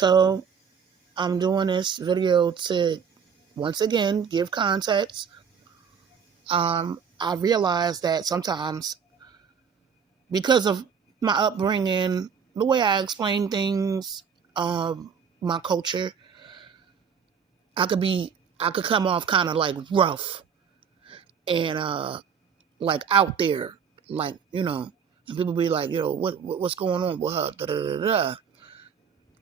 So I'm doing this video to once again give context. I realized that sometimes because of my upbringing, the way I explain things, my culture, I could be I could come off kind of like rough and like out there, like and people be like, what's going on with her? Da, da, da, da.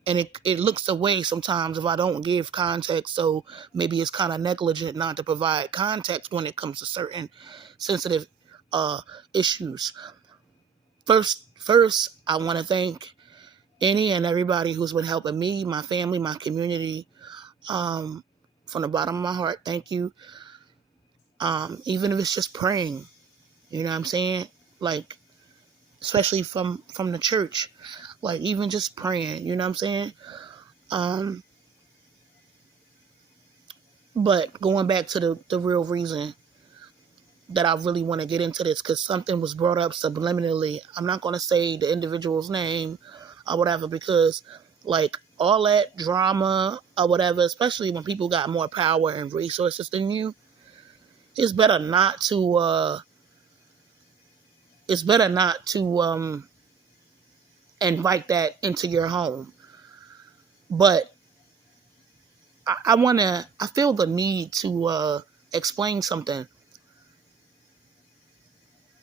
And it looks away sometimes if I don't give context. So maybe it's kind of negligent not to provide context when it comes to certain sensitive issues. First, I want to thank any and everybody who's been helping me, my family, my community, from the bottom of my heart. Thank you. Even if it's just praying, you know what I'm saying? Like, especially from the church, like even just praying, you know what I'm saying? But going back to the real reason that I really want to get into this, because something was brought up subliminally. I'm not going to say the individual's name or whatever, because like all that drama or whatever, especially when people got more power and resources than you, it's better not to invite that into your home. But I feel the need to explain something.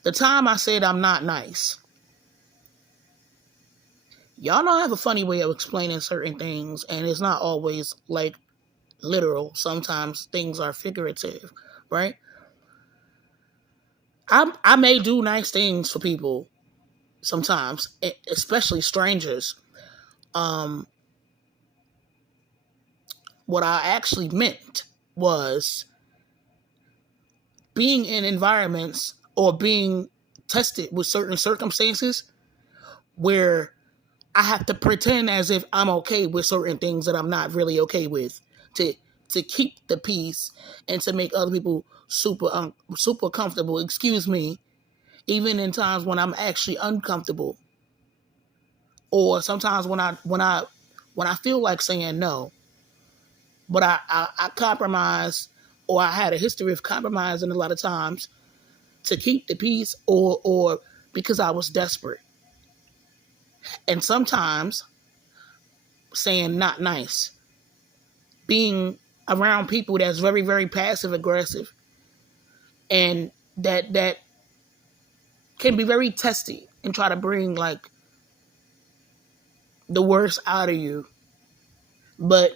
The time I said I'm not nice, y'all know I have a funny way of explaining certain things, and it's not always like literal. Sometimes things are figurative, right? I may do nice things for people sometimes, especially strangers. Um, what I actually meant was being in environments or being tested with certain circumstances where I have to pretend as if I'm okay with certain things that I'm not really okay with to keep the peace and to make other people super comfortable. Excuse me, even in times when I'm actually uncomfortable, or sometimes when I feel like saying no, but I compromise, or I had a history of compromising a lot of times to keep the peace, or because I was desperate, and sometimes saying not nice, being around people that's very, very passive aggressive, and that can be very testy and try to bring like the worst out of you. But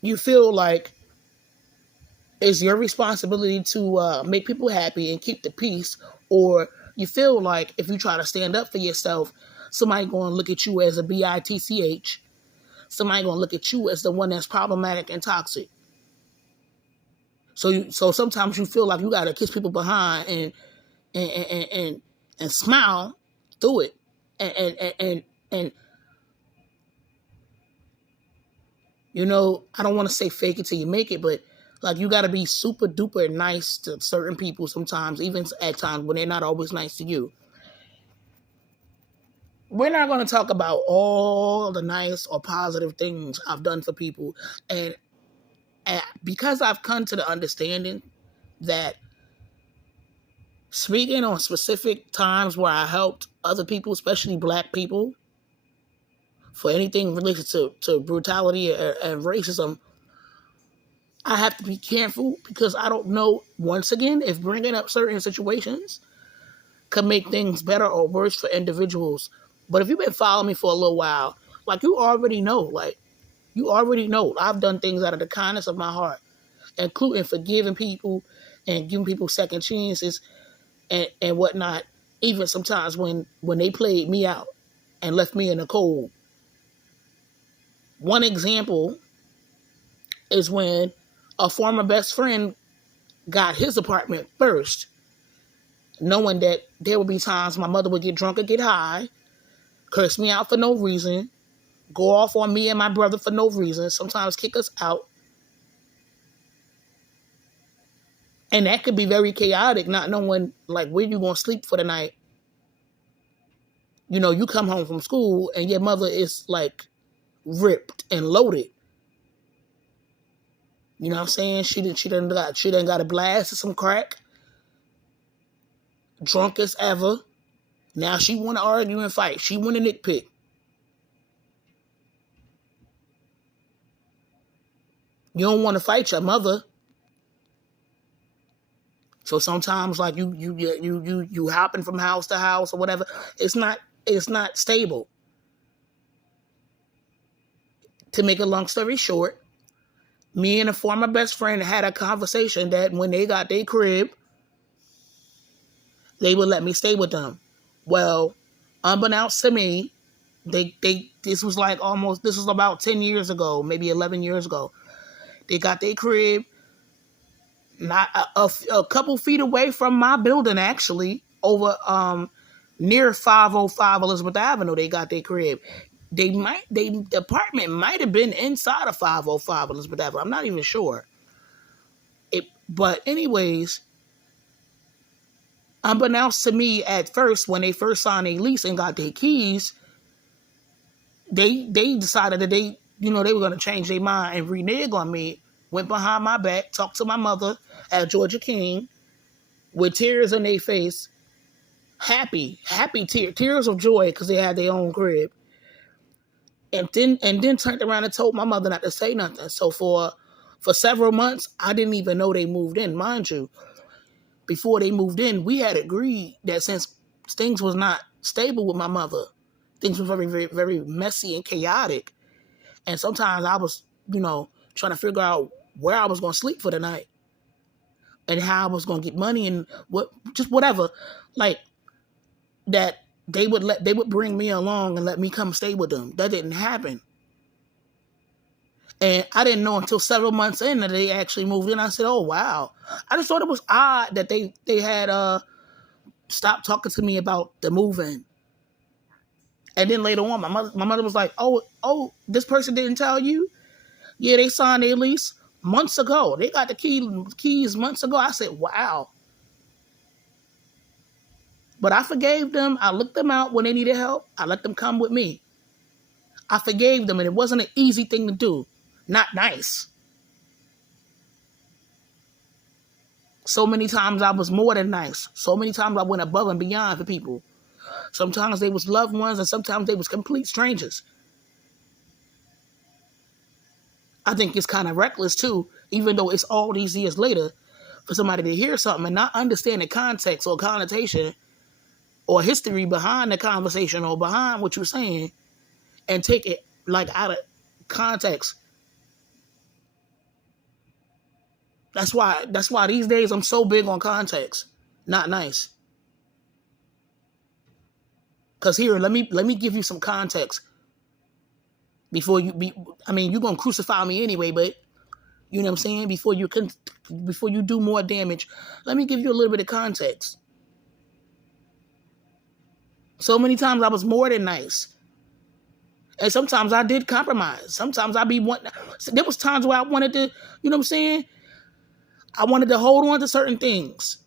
you feel like it's your responsibility to make people happy and keep the peace, or you feel like if you try to stand up for yourself, somebody going to look at you as a bitch. Somebody going to look at you as the one that's problematic and toxic. So sometimes you feel like you got to kiss people behind and smile through it, and I don't want to say fake it till you make it, but like you got to be super duper nice to certain people sometimes, even at times when they're not always nice to you. We're not going to talk about all the nice or positive things I've done for people, and because I've come to the understanding that speaking on specific times where I helped other people, especially Black people, for anything related to brutality and racism, I have to be careful, because I don't know, once again, if bringing up certain situations could make things better or worse for individuals. But if you've been following me for a little while, like you already know I've done things out of the kindness of my heart, including forgiving people and giving people second chances and whatnot, even sometimes when they played me out and left me in the cold. One example is when a former best friend got his apartment first, knowing that there would be times my mother would get drunk or get high, curse me out for no reason, go off on me and my brother for no reason, sometimes kick us out. And that could be very chaotic, not knowing like where you going to sleep for the night. You come home from school and your mother is like ripped and loaded. You know what I'm saying? She done got a blast of some crack, drunk as ever. Now she want to argue and fight. She want to nitpick. You don't want to fight your mother. So sometimes, like you hopping from house to house or whatever. It's not stable. To make a long story short, me and a former best friend had a conversation that when they got their crib, they would let me stay with them. Well, unbeknownst to me, this was about 10 years ago, maybe 11 years ago. They got their crib not a couple feet away from my building, actually, over near 505 Elizabeth Avenue. They got their crib. The apartment might have been inside of 505 Elizabeth Avenue. I'm not even sure. But anyways, unbeknownst to me at first, when they first signed a lease and got their keys, they decided that they were going to change their mind and renege on me. Went behind my back, talked to my mother at Georgia King with tears in their face, happy tears of joy because they had their own crib, and then turned around and told my mother not to say nothing. So for several months, I didn't even know they moved in. Mind you, before they moved in, we had agreed that since things was not stable with my mother, things were very, very, very messy and chaotic, and sometimes I was, trying to figure out where I was going to sleep for the night and how I was going to get money and whatever, like that they would bring me along and let me come stay with them. That didn't happen. And I didn't know until several months in that they actually moved in. I said, oh, wow. I just thought it was odd that they had stopped talking to me about the move-in. And then later on, my mother was like, oh, this person didn't tell you? Yeah, they signed their lease months ago. They got the keys months ago. I said, wow. But I forgave them. I looked them out when they needed help. I let them come with me. I forgave them, and it wasn't an easy thing to do. Not nice. So many times I was more than nice. So many times I went above and beyond for people. Sometimes they was loved ones, and sometimes they was complete strangers. I think it's kind of reckless, too, even though it's all these years later, for somebody to hear something and not understand the context or connotation or history behind the conversation or behind what you're saying and take it like out of context. That's why these days I'm so big on context. Not nice. Cause here, let me give you some context before you're gonna crucify me anyway, but you know what I'm saying? Before you do more damage, let me give you a little bit of context. So many times I was more than nice. And sometimes I did compromise. Sometimes there was times where I wanted to, you know what I'm saying? I wanted to hold on to certain things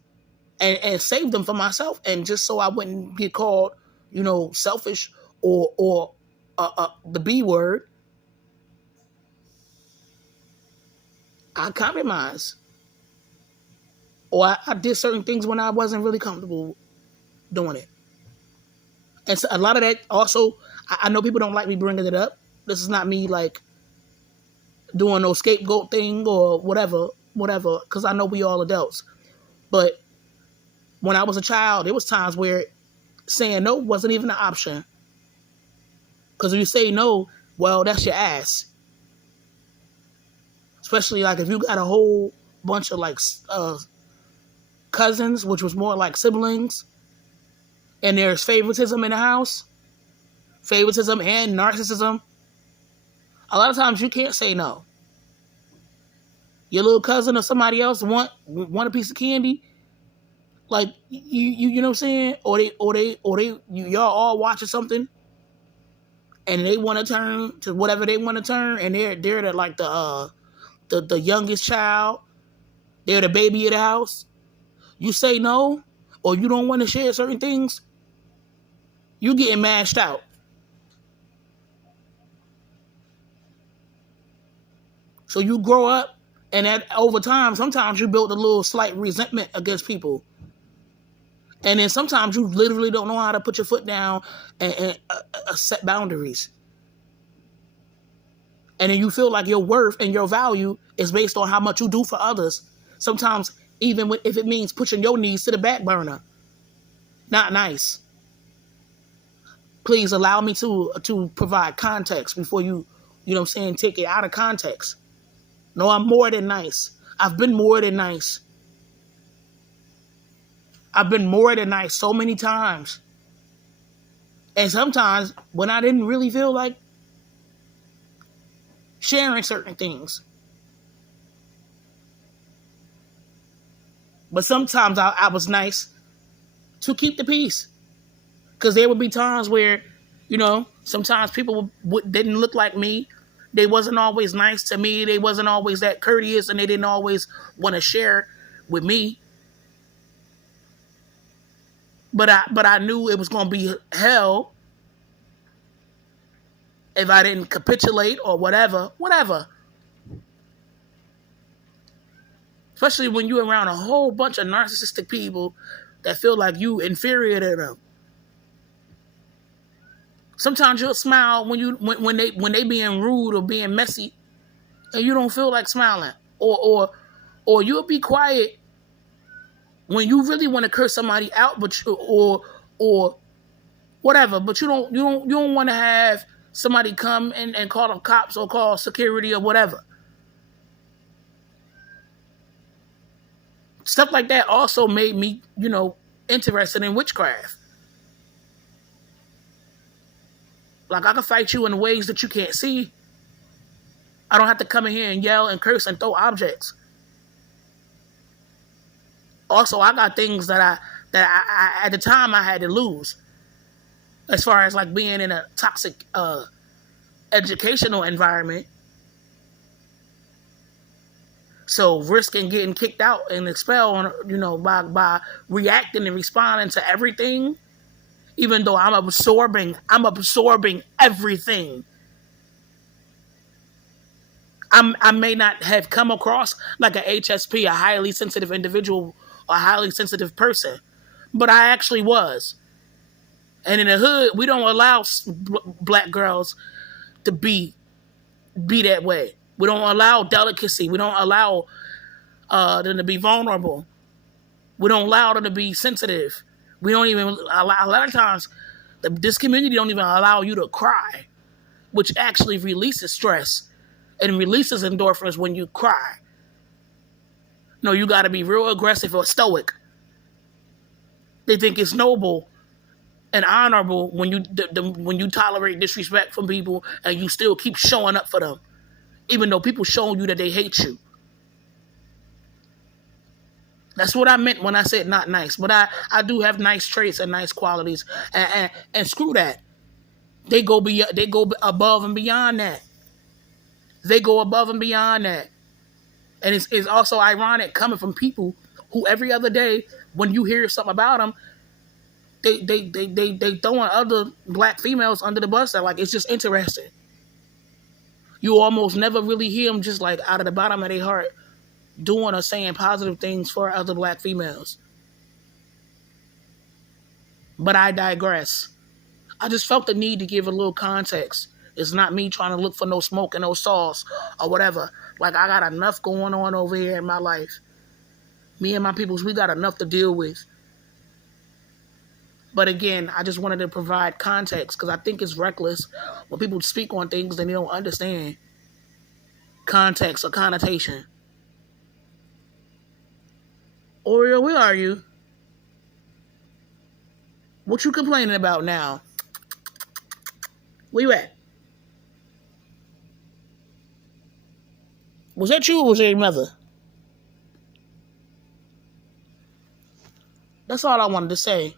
and save them for myself, and just so I wouldn't get called, selfish or the B word. I compromised. Or I did certain things when I wasn't really comfortable doing it. And so a lot of that also, I know people don't like me bringing it up. This is not me like doing no scapegoat thing or whatever, because I know we all adults. But when I was a child, there was times where saying no wasn't even an option. Because if you say no, well, that's your ass. Especially like if you got a whole bunch of like cousins, which was more like siblings, and there's favoritism in the house, favoritism and narcissism, a lot of times you can't say no. Your little cousin or somebody else want a piece of candy, like you know what I'm saying, or y'all all watching something, and they want to turn to whatever they want to turn, and they're like the youngest child, they're the baby of the house. You say no, or you don't want to share certain things, you getting mashed out. So you grow up, and over time, sometimes you build a little slight resentment against people. And then sometimes you literally don't know how to put your foot down and set boundaries. And then you feel like your worth and your value is based on how much you do for others. Sometimes even if it means pushing your needs to the back burner. Not nice. Please allow me to provide context before you know what I'm saying, take it out of context. No, I'm more than nice. I've been more than nice. I've been more than nice so many times. And sometimes when I didn't really feel like sharing certain things. But sometimes I was nice to keep the peace. Because there would be times where, you know, sometimes people didn't look like me. They wasn't always nice to me. They wasn't always that courteous, and they didn't always want to share with me. But I knew it was going to be hell if I didn't capitulate or whatever. Especially when you're around a whole bunch of narcissistic people that feel like you inferior to them. Sometimes you'll smile when they being rude or being messy, and you don't feel like smiling, or you'll be quiet when you really want to curse somebody out, but or whatever, but you don't want to have somebody come and call the cops or call security or whatever. Stuff like that also made me, interested in witchcraft. Like, I can fight you in ways that you can't see. I don't have to come in here and yell and curse and throw objects. Also, I got things that I at the time I had to lose. As far as like being in a toxic educational environment. So risking getting kicked out and expelled, by reacting and responding to everything. Even though I'm absorbing everything. I may not have come across like a HSP, a highly sensitive individual, a highly sensitive person, but I actually was. And in the hood, we don't allow black girls to be that way. We don't allow delicacy. We don't allow them to be vulnerable. We don't allow them to be sensitive. We don't even allow, a lot of times, this community don't even allow you to cry, which actually releases stress and releases endorphins when you cry. No, you got to be real aggressive or stoic. They think it's noble and honorable when you tolerate disrespect from people and you still keep showing up for them, even though people showing you that they hate you. That's what I meant when I said not nice. But I do have nice traits and nice qualities. And screw that. They go above and beyond that. They go above and beyond that. And it's also ironic coming from people who every other day, when you hear something about them, they throwing other black females under the bus. Like, it's just interesting. You almost never really hear them just like out of the bottom of their heart doing or saying positive things for other black females. But I digress. I just felt the need to give a little context. It's not me trying to look for no smoke and no sauce or whatever. Like, I got enough going on over here in my life. Me and my peoples, we got enough to deal with. But again, I just wanted to provide context because I think it's reckless when people speak on things and they don't understand context or connotation. Oreo, where are you? What you complaining about now? Where you at? Was that you or was it your mother? That's all I wanted to say.